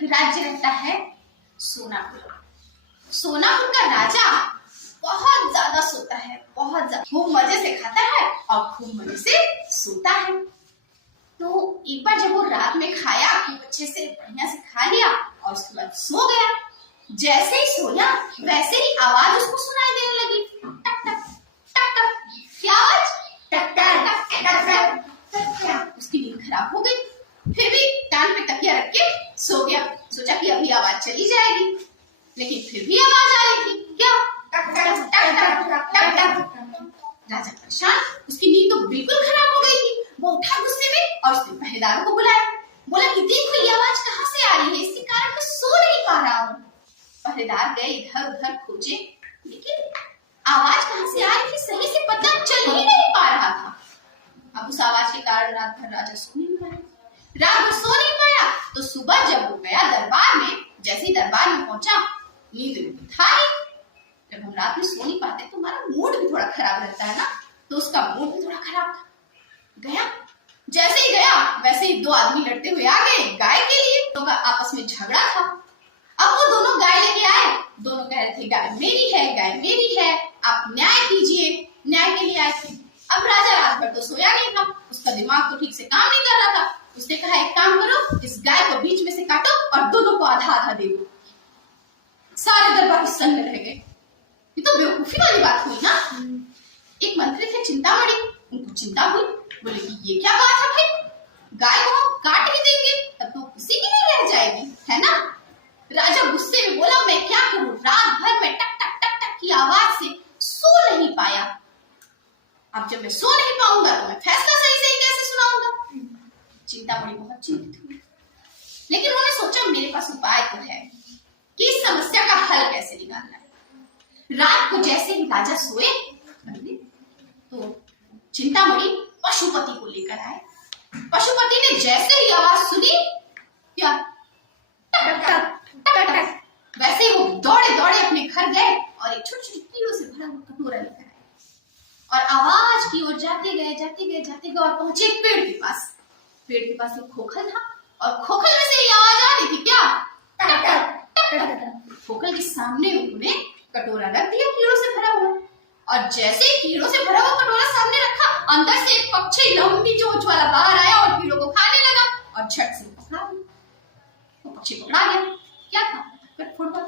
एक राज्य रहता है सोनापुर। सोनापुर का राजा बहुत ज्यादा सोता है, बहुत ज्यादा, खूब मजे से खाता है और खूब मजे से सोता है। तो एक बार जब वो रात में खाया, खूब अच्छे से बढ़िया से खा लिया और उसके बाद सो गया। जैसे ही सोया वैसे ही आवाज उसको सुनाई देने लगी, टक टक टक टक। क्या आवाज? टक टक टक टक। उसकी नींद खराब हो गई, फिर भी कान पे तकिया रख के सो गया। सोचा कि अभी आवाज चली जाएगी, लेकिन फिर भी आवाज आ रही थी। क्या? टक टक टक टक टक टक। राजा परेशान, उसकी नींद तो बिल्कुल खराब हो गई थी। वो उठा गुस्से में और उसने पहरेदारों को बुलाया। बोला कि देखो ये आवाज कहाँ से आ रही है, इसके कारण मैं सो नहीं पा रहा हूँ। पहरेदार गए, इधर उधर खोजे, लेकिन आवाज कहाँ से आ रही थी सही से पता चल ही नहीं पा रहा था। अब उस आवाज के कारण रात भर राजा सो नहीं पाया। रात भर सो नहीं पाया तो सुबह जब वो गया दरबार में, जैसे ही दरबार में पहुंचा, नींद में था ही। जब हम रात में सो नहीं पाते तो हमारा मूड भी थोड़ा खराब रहता है ना, तो उसका मूड भी थोड़ा खराब था। गया, जैसे ही गया वैसे ही दो आदमी लड़ते हुए आ गए गाय के लिए। तो आपस में झगड़ा था। अब वो दोनों गाय लेके आए, दोनों कह रहे थे गाय मेरी है, गाय मेरी है, आप न्याय कीजिए, न्याय के लिए आए थे। अब राजा रात भर तो सोया नहीं था, उसका दिमाग तो ठीक से काम नहीं कर रहा था। उसने कहा एक काम करो, इस गाय को बीच में से काटो और दोनों को आधा आधा दे दो। सारे दरबार सन्न रह गए। ये तो बेवकूफी वाली बात हुई ना। एक मंत्री थे चिंतामणि, उनको चिंता हुई। बोले कि ये क्या बात है भाई, गाय को हम काट ही देंगे तब तो किसी की नहीं रह जाएगी, है ना। राजा गुस्से में बोला मैं क्या करूं, रात भर में टक टक टक टक की आवाज से सो नहीं पाया। अब जब मैं सो नहीं पाऊंगा तो मैं फैसला सही सही कैसे सुनाऊंगा। चिंतामणि बहुत चिंतित हुई, लेकिन उन्होंने सोचा मेरे पास उपाय तो है कि इस समस्या का हल कैसे निकालना है। रात को जैसे ही राजा सोए तो चिंतामणि पशुपति को लेकर आए। पशुपति ने जैसे ही आवाज सुनी, क्या टक टक टक टक, वैसे ही वो दौड़े दौड़े अपने घर गए और एक छोटी छोटी कीड़ों से भरा हुआ कटोरा लेकर आए और आवाज की ओर जाते गए और पहुंचे एक पेड़ के पास। पेड़ के पास एक खोखल था और खोखल में से ही आवाज आ रही थी, क्या टक टक टक टक। खोखल के सामने उन्होंने कटोरा रख दिया कीड़ों से भरा हुआ, और जैसे ही कीड़ों से भरा हुआ कटोरा सामने रखा, अंदर से एक पक्षी लंबी चोंच वाला बाहर आया और कीड़ों को खाने लगा और झट से पकड़ा लिया। वो पक्षी पकड़ा गया। क्या था? कटफोड़वा।